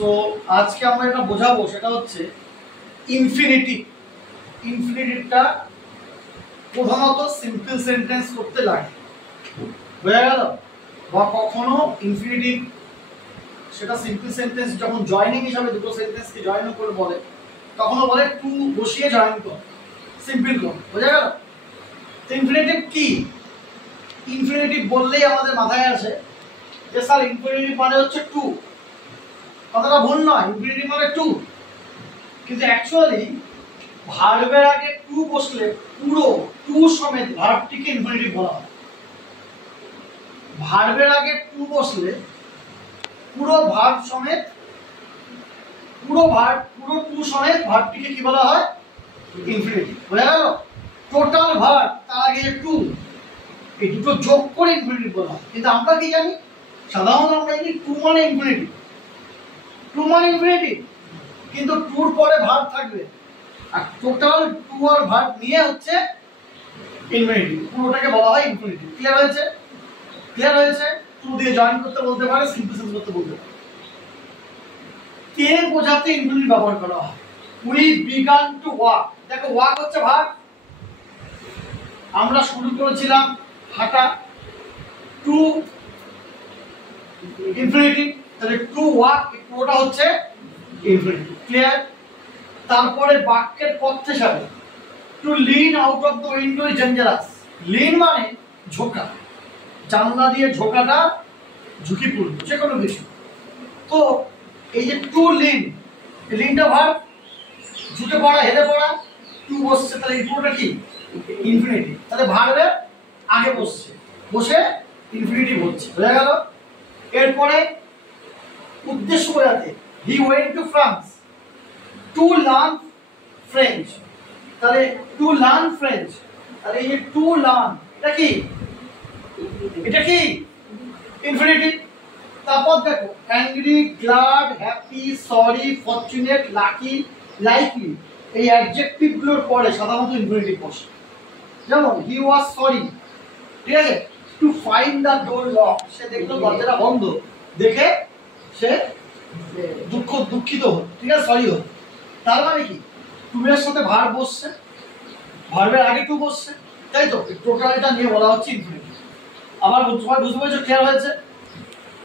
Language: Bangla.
সো আজকে আমরা এটা বোঝাবো, সেটা হচ্ছে ইনফিনিটিভ। ইনফিনিটিভটা প্রধানত সিম্পল সেন্টেন্স করতে লাগে, বোঝা গেল? বা কখনো ইনফিনিটিভ সেটা সিম্পল সেন্টেন্স যখন জয়েনিং হিসাবে দুটো সেন্টেন্সকে জয়েন করে বলে, তখনও বলে টু বসিয়ে জয়েন কর, সিম্পল কর, বোঝা গেল? তো ইনফিনিটিভ কি? ইনফিনিটিভ বললেই আমাদের মাথায় আসে যে স্যার ইনফিনিটিভ মানে হচ্ছে টু। কথাটা ভুল নয়, ইনফিনিটিভ মানে টু, কিন্তু অ্যাকচুয়ালি ভার্বের আগে টু বসলে পুরো টু সমেত ভার্বটিকে ইনফিনিটিভ বলা হয়। ভার্বের আগে টু বসলে পুরো ভার্ব সমেত, পুরো টু সমেত ভার্বটিকে কি বলা হয়? ইনফিনিটিভ। বোঝা গেল? টোটাল ভার্ব তার আগে টু, এই দুটো যোগ করে ইনফিনিটিভ বলা হয়। কিন্তু আমরা কি জানি? সাধারণত আমরা জানি টু মানে ইনফিনিটিভ, টু মানে ইনফিনিটিভ, কিন্তু টুর পরে ভার্ব থাকবে, আর টোটাল টু আর ভার্ব নিয়ে হচ্ছে ইনফিনিটিভ, পুরোটাকে বলা হয় ইনফিনিটিভ। ক্লিয়ার হয়েছে? ক্লিয়ার হয়েছে? টু দিয়ে জয়েন করতে বলতে পারে, সিম্পল সেন্স করতে বলতে পারে। কে বোঝাতে ইনফিনিটিভ ব্যবহার করা হয়? We began to walk. দেখো ওয়াক হচ্ছে ভার্ব, আমরা শুরু করেছিলাম হাঁটা, টু ইনফিনিটিভ, তাহলে টু ওয়াক পুরোটা হচ্ছে ইনফিনিটিভ। ক্লিয়ার? তারপরে বাক্যের পথে সাথে to lean out of the window is dangerous. Lean মানে ঝোঁকা, জানলা দিয়ে ঝোঁকাটা ঝুঁকিপূর্ণ, যে কোনো কিছু। তো এই যে টু লিন, লিনটা ভার্ব, ঝুঁকে পড়া, হেলে পড়া, টু বসছে, তাহলে এই পুরোটা কি? ইনফিনিটিভ। তাহলে ভার্বের আগে বসছে, বসে ইনফিনিটিভ হচ্ছে, বোঝা গেল? এরপরে উদ্দেশ্য বোঝাতে he went to France to learn French. তাহলে টু লার্ন ফ্রেঞ্চ, তাহলে এই যে টু লার্ন, এটা কি? এটা কি? ইনফিনিটিভ। তারপর দেখো angry, glad, happy, sorry, fortunate, lucky, likely, এই অ্যাডজেক্টিভ গুলোর পরে সাধারণত ইনফিনিটিভ বসে। যেমন হি ওয়াজ সরি, ঠিক আছে, to find the door lock, সে দেখলো দরজাটা বন্ধ, দেখে সে দুঃখিত হল, ঠিক আছে, সরি হল। তার মানে কি? টু এর সাথে ভার্ব বসছে, ভার্বের আগে টু বসছে, তাই তো? টোটাল এটা নিয়ে বলা হচ্ছে ইনফিনিটিভ। আবার সবাই বুঝতে পেরেছো? ক্লিয়ার হয়েছে?